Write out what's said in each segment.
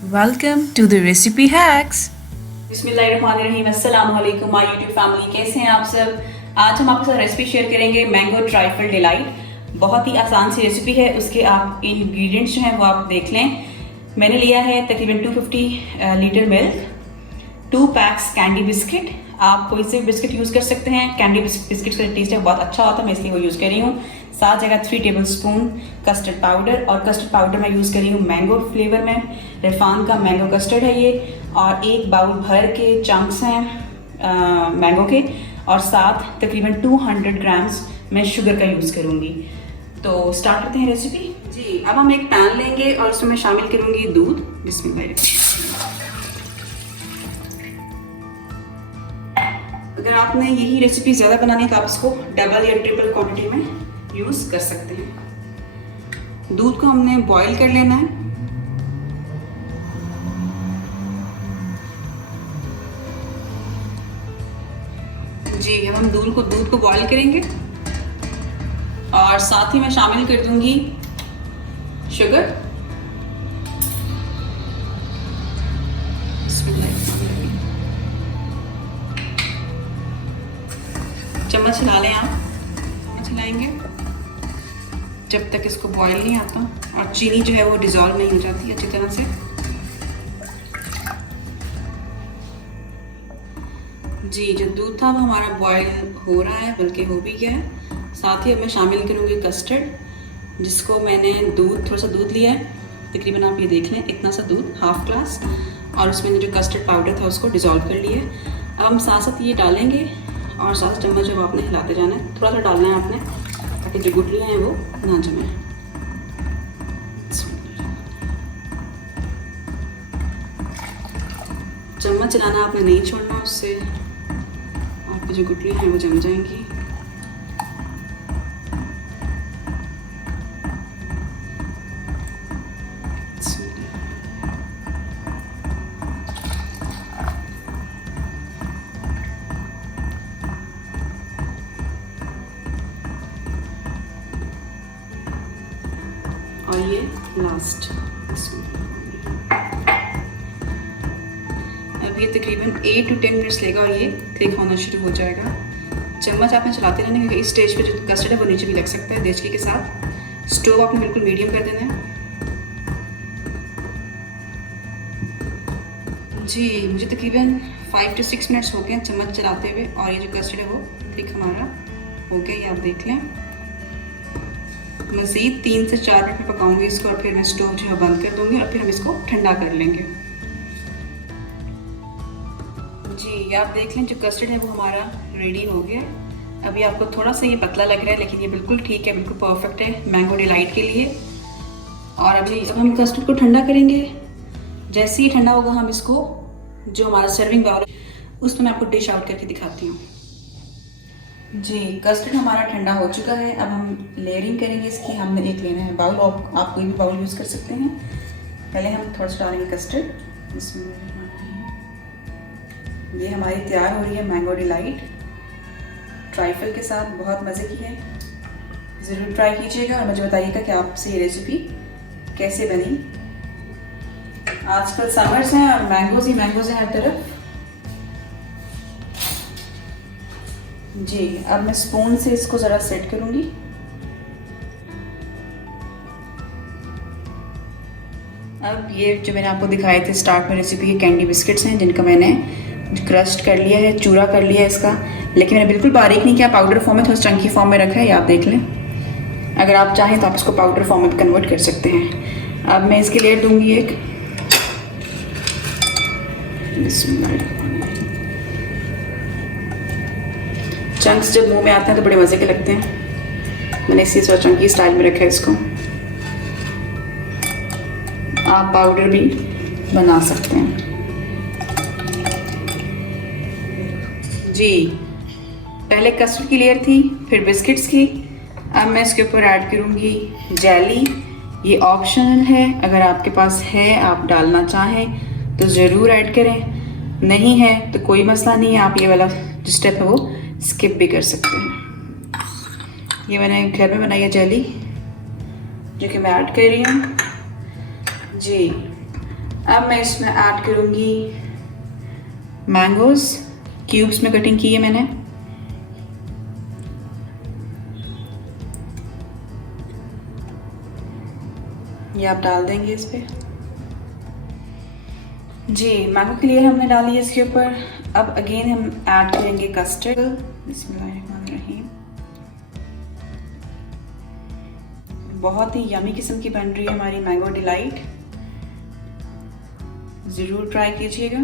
Welcome to the Recipe Hacks. बिस्मिल्लाहिर्रहमानिर्रहीम, अस्सलाम वालेकुम माय यूट्यूब फैमिली। कैसे हैं आप सब? आज हम आपके साथ रेसिपी शेयर करेंगे मैंगो ट्राइफल डिलाइट। बहुत ही आसान सी रेसिपी है। उसके आप इंग्रेडिएंट्स जो हैं वो आप देख लें। मैंने लिया है तकरीबन 250 litre milk, 2 PACS candy biscuit. आप कोई से बिस्किट यूज़ कर सकते हैं। कैंडी बिस्किट का टेस्ट है बहुत अच्छा होता है, मैं इसलिए वो यूज़ कर रही हूँ। 7 जगह 3 टेबल स्पून कस्टर्ड पाउडर, और कस्टर्ड पाउडर मैं यूज़ कर रही हूँ मैंगो फ्लेवर में। रिफान का मैंगो कस्टर्ड है ये। और 1 बाउल भर के चंक्स हैं मैंगो के, और साथ तकरीबन 200 ग्राम्स मैं शुगर का यूज़ करूँगी। तो स्टार्ट करते हैं रेसिपी जी। अब हम एक पैन लेंगे और उसमें शामिल करूँगी दूध। बिस्मिल्लाह। अगर आपने यही रेसिपी ज़्यादा बनानी है तो आप इसको डबल या ट्रिपल क्वांटिटी में यूज़ कर सकते हैं। दूध को हमने बॉईल कर लेना है। जी, अब हम दूध को बॉईल करेंगे और साथ ही मैं शामिल कर दूंगी शुगर। चम्मच हिला लें आप, चम्मच हिलाएंगे जब तक इसको बॉईल नहीं आता और चीनी जो है वो डिज़ोल्व नहीं हो जाती अच्छी तरह से। जी, जो दूध था वो हमारा बॉईल हो रहा है, बल्कि हो भी गया है। साथ ही अब मैं शामिल करूँगी कस्टर्ड, जिसको मैंने थोड़ा सा दूध लिया है। तकरीबन आप ये देख लें, इतना सा दूध, हाफ ग्लास, और उसमें जो कस्टर्ड पाउडर था उसको डिज़ोल्व कर लिया है। अब हम साथ साथ ये डालेंगे और साथ चम्मच जब आपने हिलाते जाना है, थोड़ा सा डालना है आपने, ताकि जो गुठलियाँ हैं वो ना जमे। चम्मच चलाना आपने नहीं छोड़ना, उससे आपकी जो गुठलियाँ हैं वो जम जाएंगी। और ये लास्ट, अब ये तकरीबन 8 to 10 मिनट्स लेगा और ये थिक होना शुरू हो जाएगा। चम्मच आपने चलाते रहना, क्योंकि इस स्टेज पे जो कस्टर्ड है वो नीचे भी लग सकता है देचकी के साथ। स्टोव आपने बिल्कुल मीडियम कर देना है। जी, मुझे तकरीबन 5 to 6 मिनट्स हो गए चम्मच चलाते हुए, और ये जो कस्टर्ड है वो थिक हमारा हो गया, ये आप देख लें। मज़ीद 3 से 4 मिनट में पकाऊंगी इसको, और फिर मैं स्टोव जो है बंद कर दूंगी, और फिर हम इसको ठंडा कर लेंगे। जी, आप देख लें, जो कस्टर्ड है वो हमारा रेडी हो गया। अभी आपको थोड़ा सा ये पतला लग रहा है, लेकिन ये बिल्कुल ठीक है, बिल्कुल परफेक्ट है मैंगो डिलाइट के लिए। और अभी अब हम कस्टर्ड को ठंडा करेंगे। जैसे ही ठंडा होगा हम इसको, जो हमारा सर्विंग बाउल उसमें मैं आपको डिश आउट करके दिखाती हूँ। जी, कस्टर्ड हमारा ठंडा हो चुका है। अब हम लेयरिंग करेंगे इसकी। हमने एक लेना है बाउल, आप कोई भी बाउल यूज़ कर सकते हैं। पहले हम थोड़ा सा डालेंगे कस्टर्ड। इसमें ये हमारी तैयार हो रही है मैंगो डिलाइट ट्राइफल के साथ। बहुत मज़े की है, ज़रूर ट्राई कीजिएगा और मुझे बताइएगा कि आपसे ये रेसिपी कैसे बनी। आजकल समर्स हैं और मैंगोज़ हैं हर तरफ। जी, अब मैं स्पून से इसको ज़रा सेट करूँगी। अब ये जो मैंने आपको दिखाए थे स्टार्ट में रेसिपी, ये कैंडी बिस्किट्स हैं, जिनका मैंने क्रस्ट कर लिया है, चूरा कर लिया है इसका, लेकिन मैंने बिल्कुल बारीक नहीं किया, पाउडर फॉर्म में, थोड़ा चंकी फॉर्म में रखा है, ये आप देख लें। अगर आप चाहें तो आप इसको पाउडर फॉर्म में कन्वर्ट कर सकते हैं। अब मैं इसकी लेयर दूंगी एक। चंक्स जब मुंह में आते हैं तो बड़े मज़े के लगते हैं। मैंने इसी तरह चंकी स्टाइल में रखा है इसको। आप पाउडर भी बना सकते हैं। जी, पहले कस्टर्ड की लेयर थी, फिर बिस्किट्स की। अब मैं इसके ऊपर ऐड करूँगी जेली। ये ऑप्शनल है, अगर आपके पास है, आप डालना चाहें तो ज़रूर ऐड करें, नहीं है तो कोई मसला नहीं है, आप ये वाला जो स्टेप है वो स्किप भी कर सकते हैं। ये मैंने घर में बनाई है जेली, जो कि मैं ऐड कर रही हूँ। जी, अब मैं इसमें ऐड करूँगी मैंगोज़, क्यूब्स में कटिंग की है मैंने। ये आप डाल देंगे इस पे। जी, मैंगो की लेयर हमने डाली है इसके ऊपर। अब अगेन हम ऐड करेंगे कस्टर्ड। बिस्मिल्लाहिर्रहमानिर्रहीम। बहुत ही यमी किस्म की बन रही है हमारी मैंगो डिलाइट। ज़रूर ट्राई कीजिएगा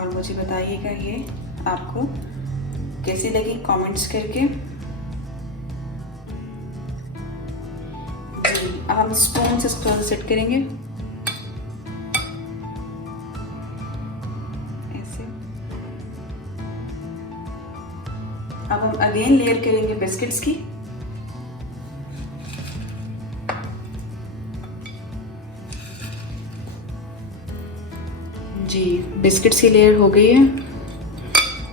और मुझे बताइएगा ये आपको कैसी लगी कमेंट्स करके। जी, अब हम स्पून से इसको सेट करेंगे ऐसे। अब हम अगेन लेयर करेंगे बिस्किट्स की। जी, बिस्किट्स की लेयर हो गई है।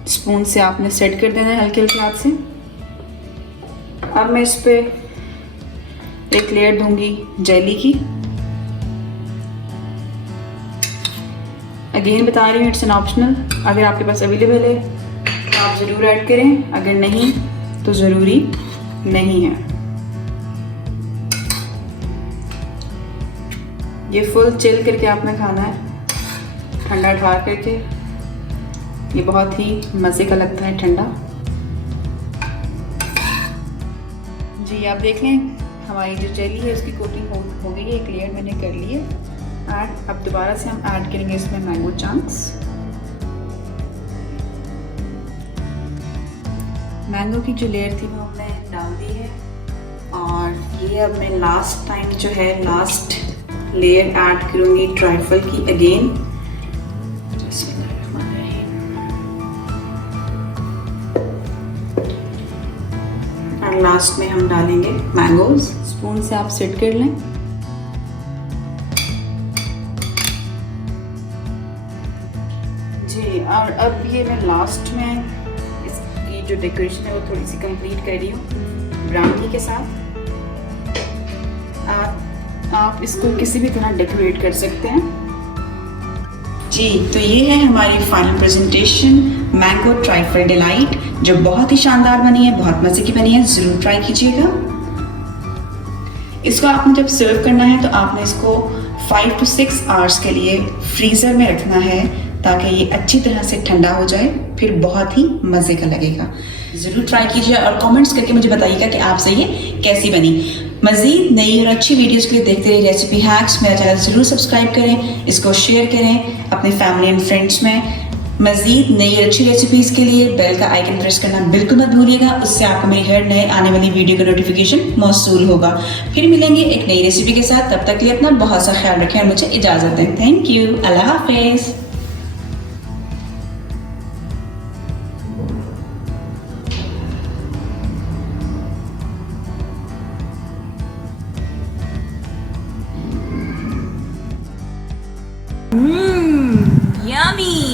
स्पून से आपने सेट कर देना है हल्के हल्के हाथ से। अब मैं इस पे एक लेयर दूंगी जेली की। अगेन बता रही हूँ, इट्स एन ऑप्शनल। अगर आपके पास अवेलेबल है तो आप ज़रूर ऐड करें, अगर नहीं तो ज़रूरी नहीं है। ये फुल चिल करके आपने खाना है, ठंडा ठहर करके। ये बहुत ही मज़े का लगता है ठंडा। जी, आप देख लें हमारी जो जेली है उसकी कोटिंग हो गई है। एक लेयर मैंने कर ली है ऐड। अब दोबारा से हम ऐड करेंगे इसमें मैंगो चंक्स। मैंगो की जो लेयर थी वो हमने डाल दी है और ये अब मैं लास्ट टाइम जो है लास्ट लेयर ऐड करूँगी ट्राइफल की अगेन। और लास्ट में हम डालेंगे मैंगोज। स्पून से आप सेट कर लें। जी, और अब ये मैं लास्ट में इसकी जो डेकोरेशन है वो थोड़ी सी कंप्लीट कर रही हूँ ब्राउनी के साथ। आप इसको किसी भी तरह डेकोरेट कर सकते हैं। जी, तो ये है हमारी final presentation mango trifle delight, जो बहुत ही शानदार बनी है, बहुत मज़े की बनी है। ज़रूर ट्राई कीजिएगा। इसको आपने जब सर्व करना है तो आपने इसको 5 to 6 आवर्स के लिए फ्रीज़र में रखना है ताकि ये अच्छी तरह से ठंडा हो जाए, फिर बहुत ही मज़े का लगेगा। ज़रूर ट्राई कीजिए और कमेंट्स करके मुझे बताइएगा कि आपसे ये कैसी बनी। मज़ीद नई और अच्छी वीडियोज़ के लिए देखते रहिए रेसिपी हैक्स। मेरा चैनल ज़रूर सब्सक्राइब करें, इसको शेयर करें अपने फैमिली एंड फ्रेंड्स में। मज़ीद नई और अच्छी रेसिपीज़ के लिए बेल का आइकन प्रेस करना बिल्कुल मत भूलिएगा, उससे आपको मेरी हर नए आने वाली वीडियो का नोटिफिकेशन मौसूल होगा। फिर मिलेंगे एक नई रेसिपी के साथ, तब तक के लिए अपना बहुत सा ख्याल रखें और मुझे इजाज़त दें। थैंक यू, अल्लाह हाफिज़। Yummy!